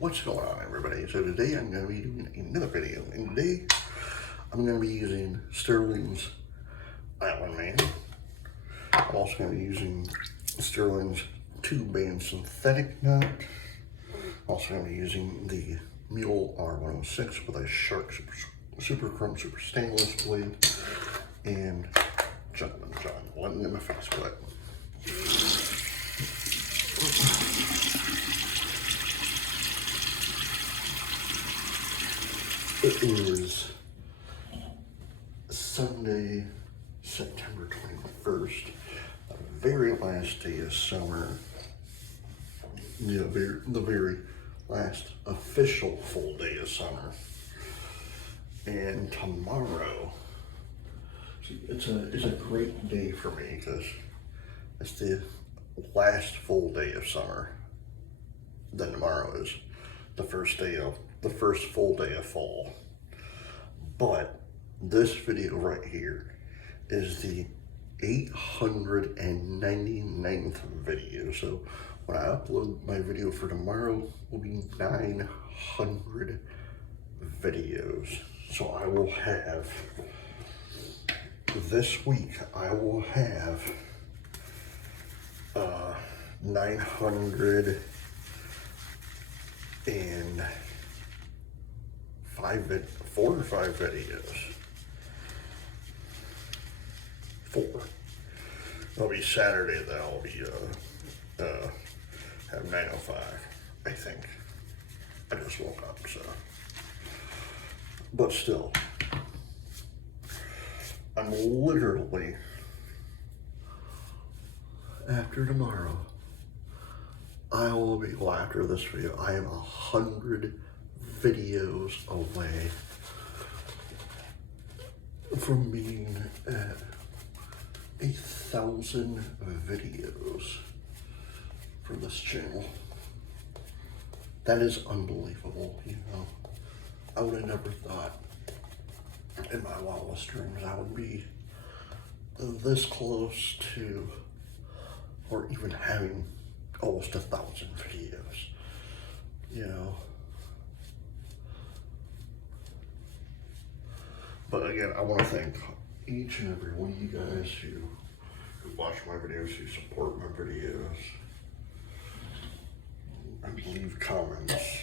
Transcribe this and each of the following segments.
What's going on, everybody? So today I'm going to be doing another video, and today I'm going to be using Stirling's Island Man. I'm also going to be using Stirling's 2-band synthetic nut. Also going to be using the Mule R106 with a Shark Super Chrome Super Stainless blade, and Gentleman John, letting in my face wet. It is Sunday, September 21st, the very last day of summer. Yeah, the very last official full day of summer. And tomorrow, it's a great day for me because it's the last full day of summer. Then tomorrow is the first full day of fall. But this video right here is the 899th video. So when I upload my video for tomorrow, will be 900 videos. So I will have, this week, I will have 905 4 or 5 videos. 4. It'll be Saturday that I'll be have 905, I think. I just woke up, so. But still, I'm literally, after tomorrow, I will be, well, after this video, I am 100 videos away from being at 1,000 videos for this channel. That is unbelievable, you know. I would have never thought in my wildest dreams I would be this close to, or even having almost 1,000 videos, you know. But again, I want to thank each and every one of you guys who watch my videos, who support my videos, and leave comments.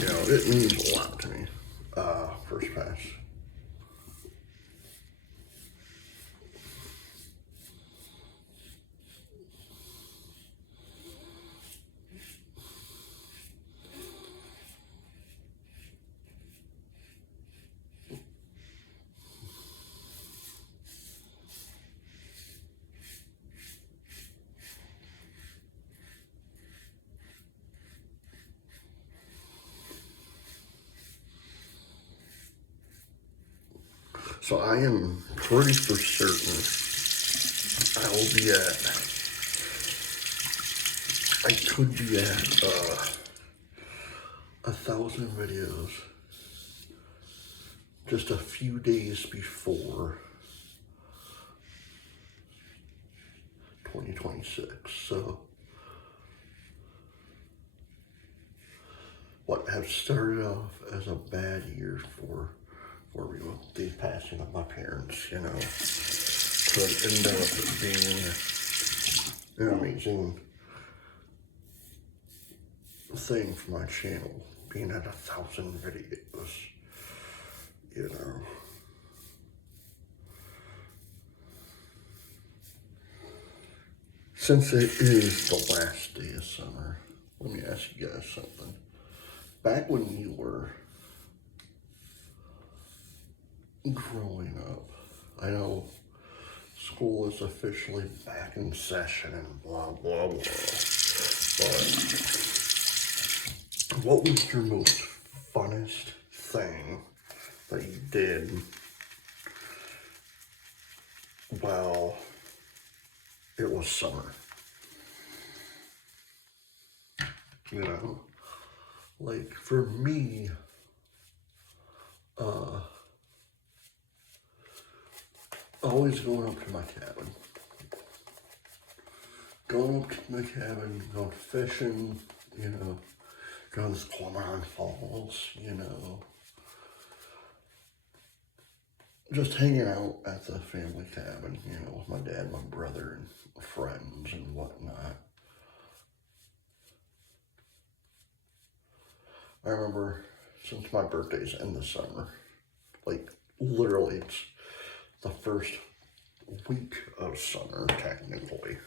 You know, it means a lot to me. First pass. So I am pretty for certain I will be I could be at 1,000 videos just a few days before 2026. So what have started off as a bad year for me with the passing of my parents, you know, could end up being an amazing thing for my channel, being at 1,000 videos, you know. Since it is the last day of summer, let me ask you guys something. Back when you were growing up, I know school is officially back in session and blah, blah, blah, but what was your most funnest thing that you did while it was summer? You know, like for me, always going up to my cabin. Going up to my cabin, going fishing, you know, go to the Cormorant Falls, you know. Just hanging out at the family cabin, you know, with my dad, my brother, and friends and whatnot. I remember since my birthday's in the summer, like literally it's the first week of summer, technically.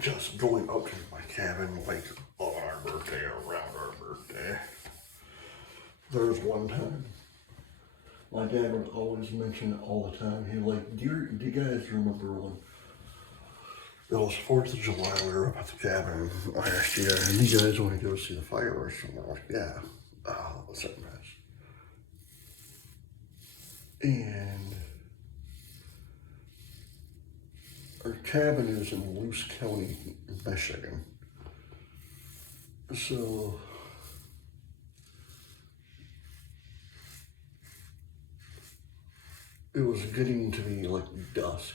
Just going up to my cabin like on our birthday or around our birthday. There was one time, my dad would always mention it all the time. He like, do you guys remember when it was 4th of July, we were up at the cabin last year, and you guys want to go see the fireworks? And we're like, yeah. Oh, that was so nice. And our cabin is in Luce County, Michigan. So it was getting to be like dusk.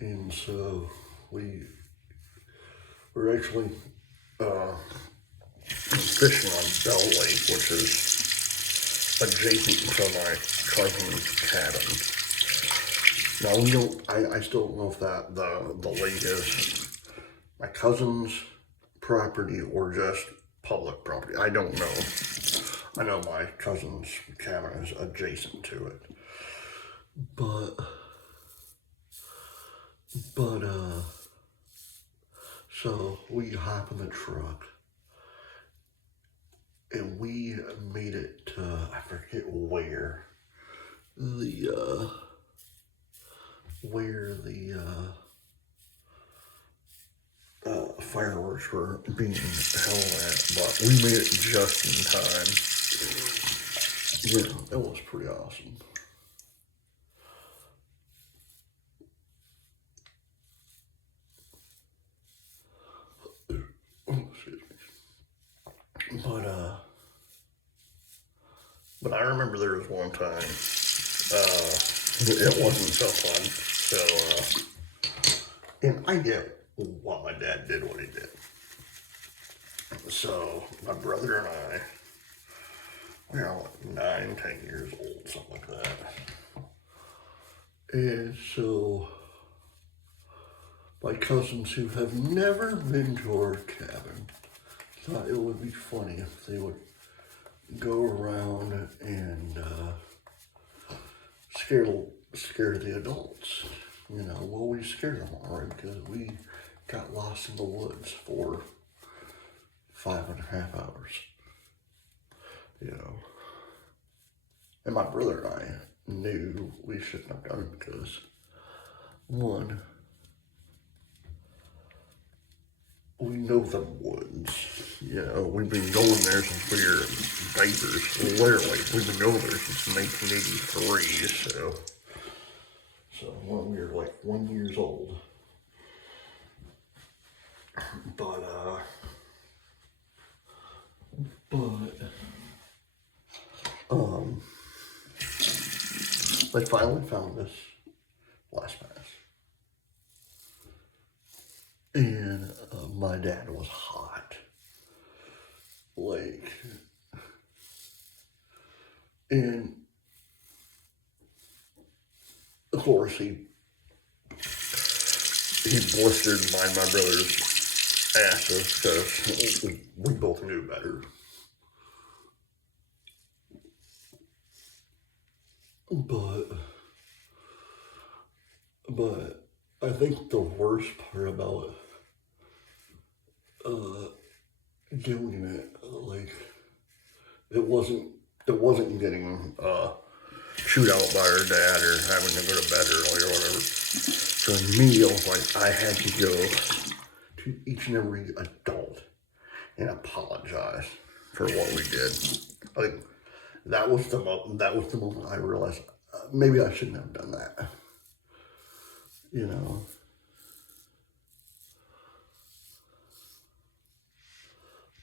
And so we were actually fishing on Bell Lake, which is adjacent to my cousin's cabin. Now we don't. I still don't know if that the lake is my cousin's property or just public property. I don't know. I know my cousin's cabin is adjacent to it, but so we hop in the truck and we made it to, I forget where the fireworks were being held at, but we made it just in time. Yeah, it was pretty awesome. Oh, excuse me. But I remember there was one time, it wasn't so fun. So, and I get why my dad did what he did. So my brother and I, we were like 9, 10 years old, something like that. And so my cousins who have never been to our cabin thought it would be funny if they would go around and scare the adults. You know, well, we scared them all right because we got lost in the woods for 5.5 hours. You know, and my brother and I knew we shouldn't have done it because, one, we know the woods. You know, we've been going there since we were in diapers. Literally, we've been going there since 1983. So when we were like 1 year old. But they finally found us last pass. And my dad was hot. Like, and of course he blistered my brother's asses because we both knew better. But I think the worst part about doing it, like, it wasn't getting chewed out by our dad or having to go to bed early or whatever. For me, it was like I had to go to each and every adult and apologize for what we did. Like, that was the moment I realized maybe I shouldn't have done that. You know.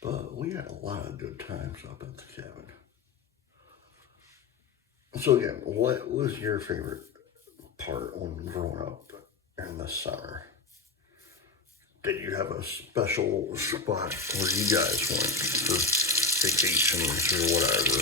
But we had a lot of good times up at the cabin. So again, what was your favorite part when growing up in the summer? Did you have a special spot where you guys went for vacations or whatever?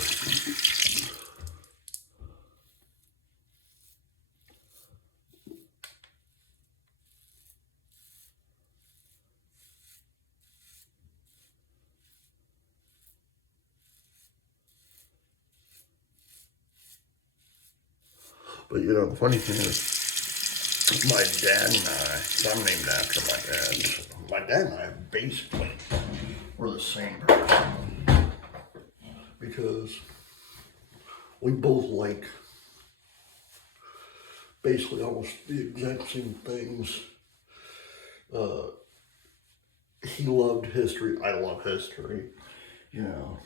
But you know, the funny thing is, my dad and I, so I'm named after my dad, so my dad and I basically were the same person. Because we both like basically almost the exact same things. He loved history, I love history. You know,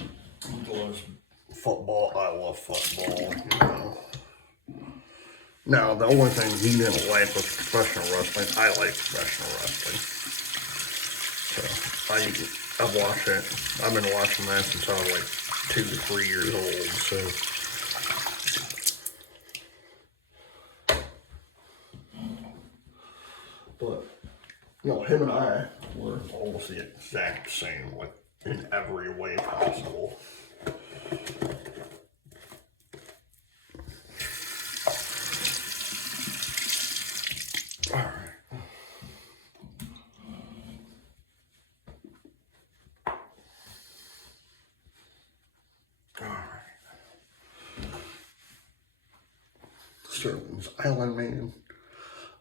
he loves football, I love football, you know. Now, the only thing he didn't like was professional wrestling. I like professional wrestling. So, I've watched it. I've been watching that since I was like 2 to 3 years old, so. But, you know, him and I were almost the exact same, like, in every way possible. Stirling's Island Man.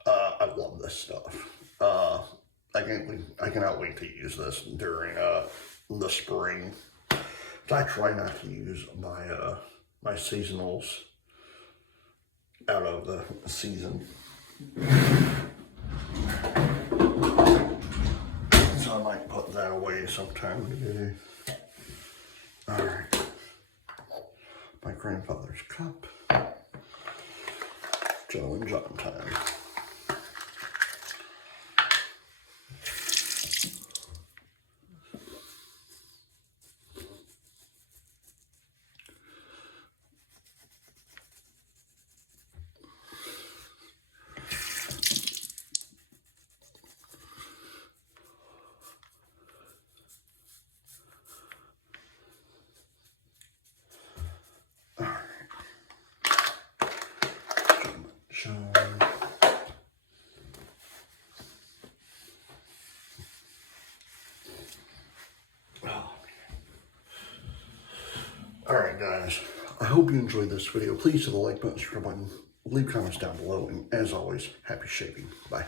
I love this stuff. I cannot wait to use this during the spring. I try not to use my seasonals out of the season. So I might put that away sometime today. Alright. My grandfather's cup. Joe and John time. Alright guys, I hope you enjoyed this video. Please hit the like button, subscribe button, leave comments down below, and as always, happy shaping. Bye.